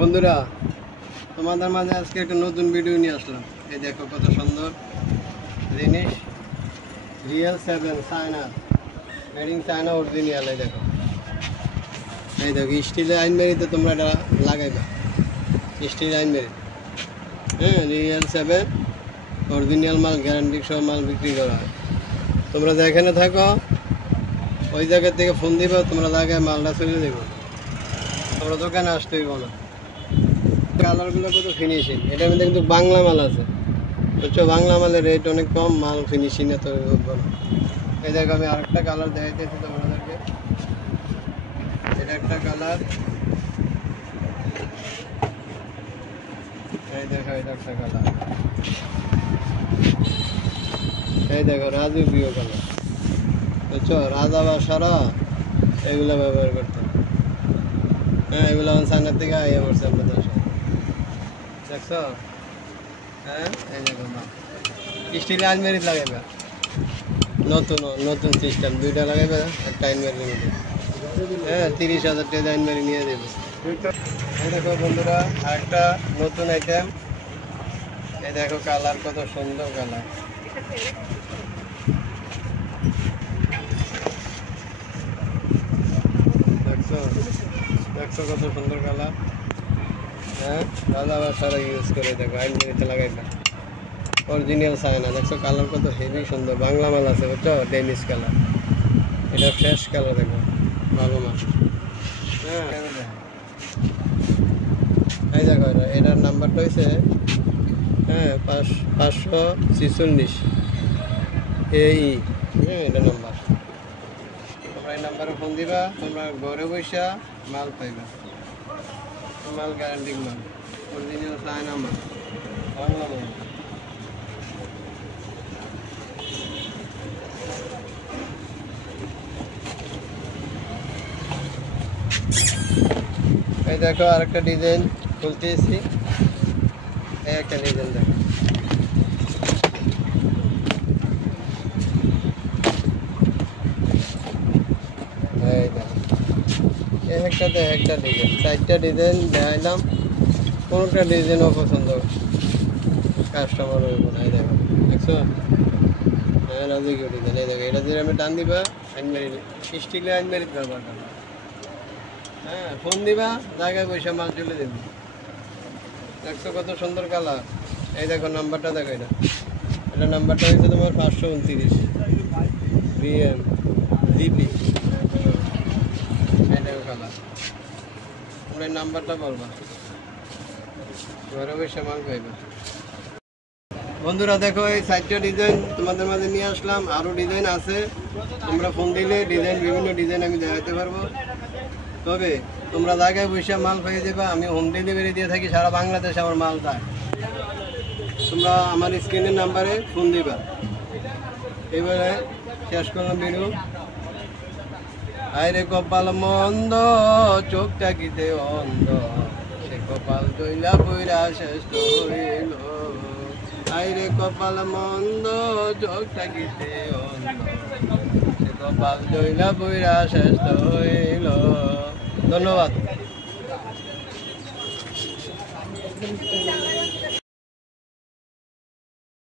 বন্ধুরা, তোমাদের মাঝে আজকে একটা নতুন ভিডিও নিয়ে আসলাম। এই দেখো কত সুন্দর জিনিস, real 7 China, made in China original. এই দেখো স্টিলের আইনবাড়িতে তোমরা এটা লাগাইবা, স্টিল আইনবাড়ি। হ্যাঁ, রিয়েল 7 অরিজিনাল মাল, গ্যারান্টি সহ মাল বিক্রি করা হয়। তোমরা যেখানে থাকো ওই জায়গা থেকে ফোন দিবা, তোমরা লাগায় মালটা চলে দেবো, তোমরা দোকানে আসতে হইব না। কালারগুলো কত ফিনিশিং, এটার মধ্যে কিন্তু বাংলা মাল আছে, বুঝছো? বাংলা মালের রেট অনেক কম, মাল ফিনিশিং এত উঠবো না। এই দেখো আমি আরেকটা কালার দেখাইতেছি তোমাদেরকে। এটা একটা কালার, এই দেখো এটা একটা কালার। এই দেখো রাজকীয় কালার, বুঝছো? রাজা বাসারা এগুলো ব্যবহার করতেন। হ্যাঁ, এগুলো আমার সামনের থেকে আইয়া পড়ছে আপনাদের সাথে, দেখছো? হ্যাঁ, এই দেখো না, স্টিলের আলমারি লাগাইবে, নতুন সিস্টেম, দুইটা লাগাইবে, একটা আলমারি নিয়ে। হ্যাঁ, 30,000 টাকা আলমারি নিয়ে দেবে। এই দেখো বন্ধুরা, আরেকটা নতুন আইটেম। এই দেখো কালার, কত সুন্দর কালার, দেখছো কত সুন্দর কালার। হ্যাঁ, রাজা বাসারা ইউজ করে, দেখো আলমারিতে লাগাইবে, অরিজিনাল চায়না। দেখছো কালার কত হেভি সুন্দর, বাংলা মাল আছে, বুঝছো? ডেনিশ কালার, এটা ফ্রেশ কালার, দেখো ভালো মাল। হ্যাঁ, এই দেখো এটার নাম্বারটা হয়েছে 546 এই, হ্যাঁ এটা নাম্বার। তোমরা এই নাম্বারে ফোন দিবা, তোমরা ঘরে বসে মাল পাইবা, মাল গ্যারান্টি মাল, অরিজিনাল চায়না মাল, বাংলা মাল। এই দেখো আরেকটা ডিজাইন খুলতেছি, একটা ডিজাইন দেখো। এই দেখো একটা ডিজাইন, 4টা ডিজাইন দেখাইলাম, কোনোটা ডিজাইনও পছন্দ কাস্টমার হইব না। এই দেখো, দেখছো? হ্যাঁ, রাজকীয় ডিজাইন। এই দেখো এটা যদি আমি টান দিবা, আইনমারি স্টিলের আইনমারিতে ব্যবহার করবা। হ্যাঁ, ফোন দিবা, জায়গায় পয়সা মাল চলে দেবে। দেখছো কত সুন্দর কালার। এই দেখো নাম্বারটা দেখো, এটা নাম্বারটা হচ্ছে তোমার 529 BM GP। এই দেখো কালার, তোমরা এই নাম্বারটা বলবা, ঘরে পয়সা মাল পাইবা। বন্ধুরা দেখো, এই 4টা ডিজাইন তোমাদের মাঝে নিয়ে আসলাম, আরও ডিজাইন আছে। তোমরা ফোন দিলে বিভিন্ন ডিজাইন আমি দেখাতে পারবো। তবে তোমরা জায়গায় বসে মাল পেয়ে যাবে। আমি হোম ডেলিভারি দিয়ে থাকি, সারা বাংলাদেশে আমার মাল যায়। তোমরা আমার স্ক্রিনের নাম্বারে ফোন দিবা। এবারে শেষ করলাম ভিডিও। আইরে কপাল মন্দ, চোখটা কিতে অন্ধ, সে কপাল জইলা বইরা শেষ হইল। আইরে কপাল মন্দ, চোখটা কিতে অন্ধ, সে কপাল জইলা বইরা শেষ হইল। ধন্যবাদ।